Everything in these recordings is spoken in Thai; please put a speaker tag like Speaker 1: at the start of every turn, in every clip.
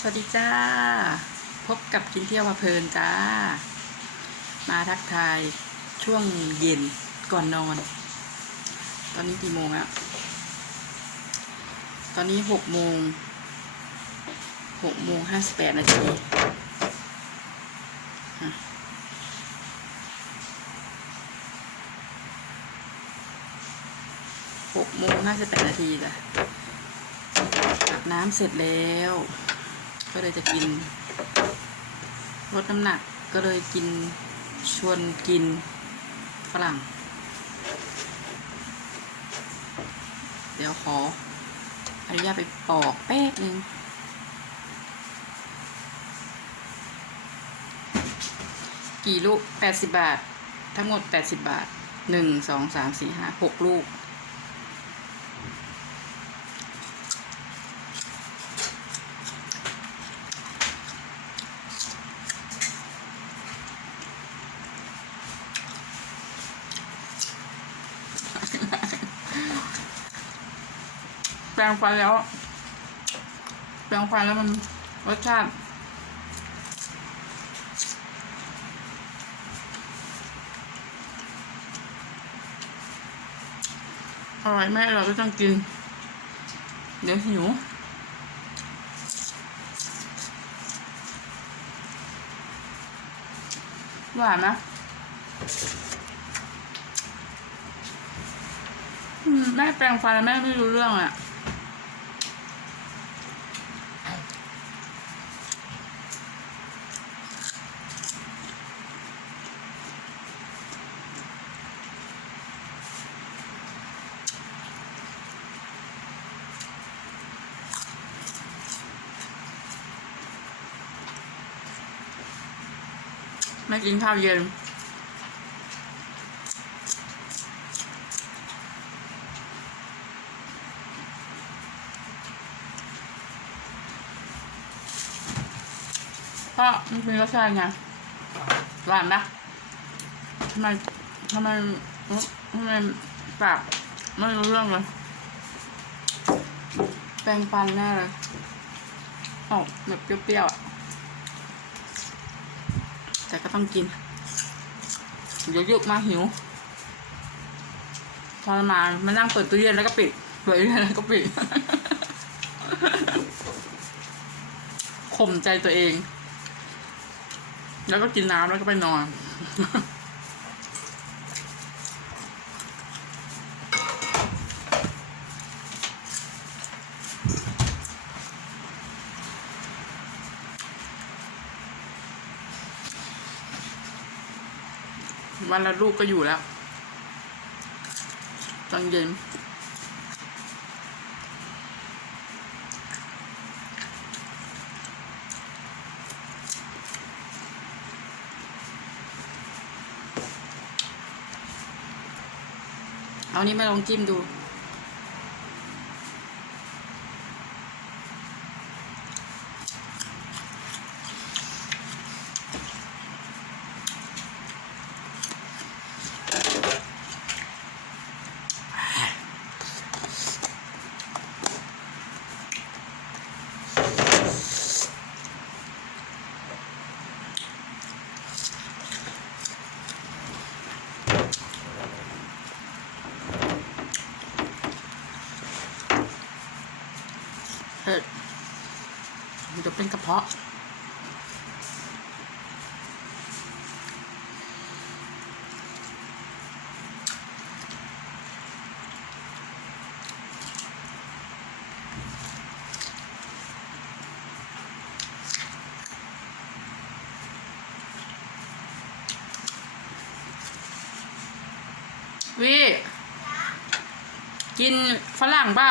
Speaker 1: สวัสดีจ้า พบกับกินเที่ยวมาเพลินจ้า มาทักทายช่วงเย็นก่อนนอน ตอนนี้กี่โมงอะตอนนี้หกโมงหกโมงห้าสิบแปดนาทีหกโมงห้าสิบแปดนาทีจ้ะอาบน้ำเสร็จแล้ว ก็เลยจะกินลดน้ำหนักก็เลยกินชวนกินฝรั่ง เดี๋ยวขออนุญาตไปปอกแป๊บนึงกี่ลูกแปดสิบบาท ทั้งหมดแปดสิบบาทหนึ่งสองสามสี่ห้าหกลูก แปลงฟันแล้ว แปลงฟันแล้วมันรสชาติอร่อยไหมเราก็ต้องกิน เดี๋ยวหิวหวานนะอืมแม่แปลงฟันแล้วแม่ไม่รู้เรื่องอะ ไม่กินข้าวเย็น ก็มันเป็นรสชาติไงหวานนะทำไมทำไมทำไมปากไม่รู้เรื่องเลย แปรงฟันแน่เลยออกแบบเปรี้ยวๆอะ แต่ก็ต้องกินเดี๋ยวยุกมาหิวทรมานมานั่งเปิดตู้เย็นแล้วก็ปิดเปิดตู้เย็นแล้วก็ปิดข่มใจตัวเอง แล้วก็กินน้ำแล้วก็ไปนอน วันละลูกก็อยู่แล้วตอนเย็นเอานี้มาลองจิ้มดู จะเป็นกระเพาะ วิ กินฝรั่งเปล่า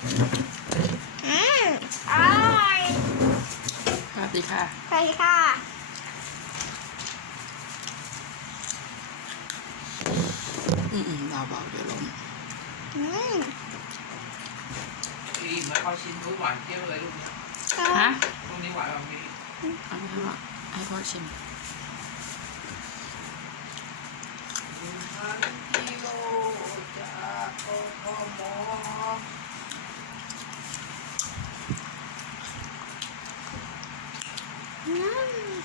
Speaker 1: ออื
Speaker 2: มอร่อย
Speaker 1: สวัสดีค่ะ
Speaker 2: ใช่ค่ะ
Speaker 1: อืมอืมเบาๆเดี๋ยวลง
Speaker 2: อืม
Speaker 3: อิ่มแล้วเอาชิ้นทุกหวานเที่ยวเลยลูกนี้
Speaker 1: ฮะ
Speaker 3: ลูกนี้หวานแบบนี้
Speaker 1: เอาให้พ่อให้พ่อชิม
Speaker 3: กิโลจากกทม
Speaker 2: อืม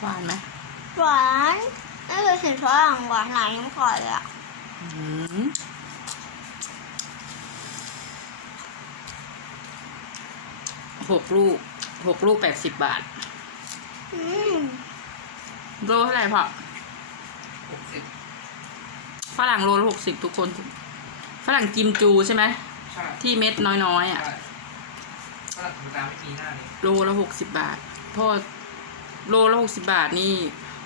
Speaker 1: หวานไหม
Speaker 2: หวานนี่คือสีฝรั่งหวานหลายน้ำก่อยอะ
Speaker 1: อืมหกลูกหกลูกแปดสิบบาท
Speaker 2: อืม
Speaker 1: โลเท่าไหร่พ่อ
Speaker 3: หกสิบ
Speaker 1: ฝรั่งโลละหกสิบทุกคน ฝรั่งกิมจูใช่ไหม
Speaker 3: ใช่
Speaker 1: ที่เม็ดน้อยๆอะ
Speaker 3: ใช่ฝรั่งธรรมดาไม่มีหน้าเลย
Speaker 1: โลละหกสิบบาทพ่อ โลละหกสิบาทนี่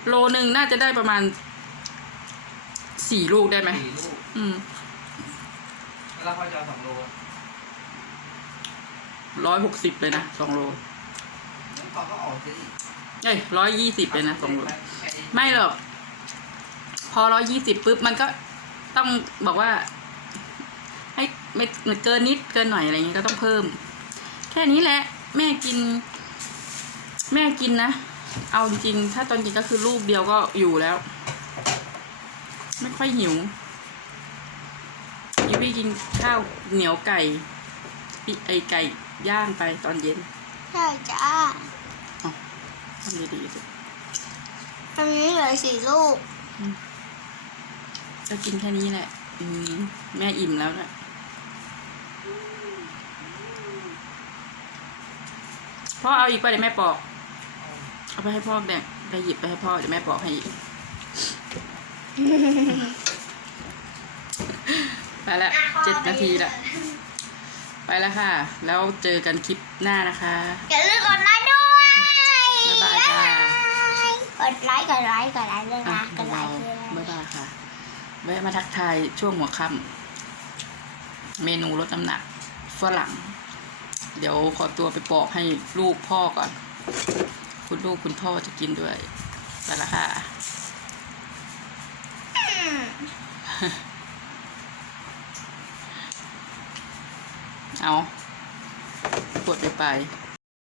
Speaker 1: โลหนึ่งน่าจะได้ประมาณสี่ลูกได้ไหม
Speaker 3: สี่ลูก
Speaker 1: อืม
Speaker 3: แล้วพ่อจะเอาสองโล
Speaker 1: ร้อยหกสิบเลยนะสองโล
Speaker 3: พ่อก็ออกสิ
Speaker 1: เอ้ยร้อยยี่สิบเลยนะสองโล
Speaker 3: แค่นี้
Speaker 1: ไม่หรอก พอร้อยยี่สิบปุ๊บมันก็ต้องบอกว่า ให้ไม่ไม่เกินนิดเกินหน่อยอะไรเงี้ยก็ต้องเพิ่ม แค่นี้แหละ แม่กิน แม่กินนะ เอาจริงๆถ้าตอนกินก็คือลูกเดียวก็อยู่แล้ว ไม่ค่อยหิวยูวี่กินข้าวเหนียวไก่ปิไอไก่ย่างไปตอนเย็น
Speaker 2: ใช่จ้า
Speaker 1: ทำดีๆสิ
Speaker 2: อันนี้เหลือสี่ลูก
Speaker 1: ก็กินแค่นี้แหละ อืมแม่อิ่มแล้วนะพ่อเอาอีกไปเดี๋ยวแม่ปอก เอาไปให้พ่อแบ่งไปหยิบไปให้พ่อเดี๋ยวแม่ปอกให้อีกไปละเจ็ดนาทีละ ไปแล้วค่ะ แล้วเจอกันคลิปหน้านะคะ
Speaker 2: อย่าลืมกดไลค์ด้วย
Speaker 1: บ๊ายบายจ้า
Speaker 2: กดไลค์กดไลค์กดไลค์ด้วย
Speaker 1: อะ
Speaker 2: นะกดไล
Speaker 1: เบา
Speaker 2: ค์ด้วย
Speaker 1: ๆบ๊ายบายค่ะแวะมาทักทายช่วงหัวค่ำเมนูลดน้ำหนักฝรั่ง เดี๋ยวขอตัวไปปอกให้ลูกพ่อก่อน คุณลูกคุณพ่อจะกินด้วยไปละค่ะ เอากดไปไป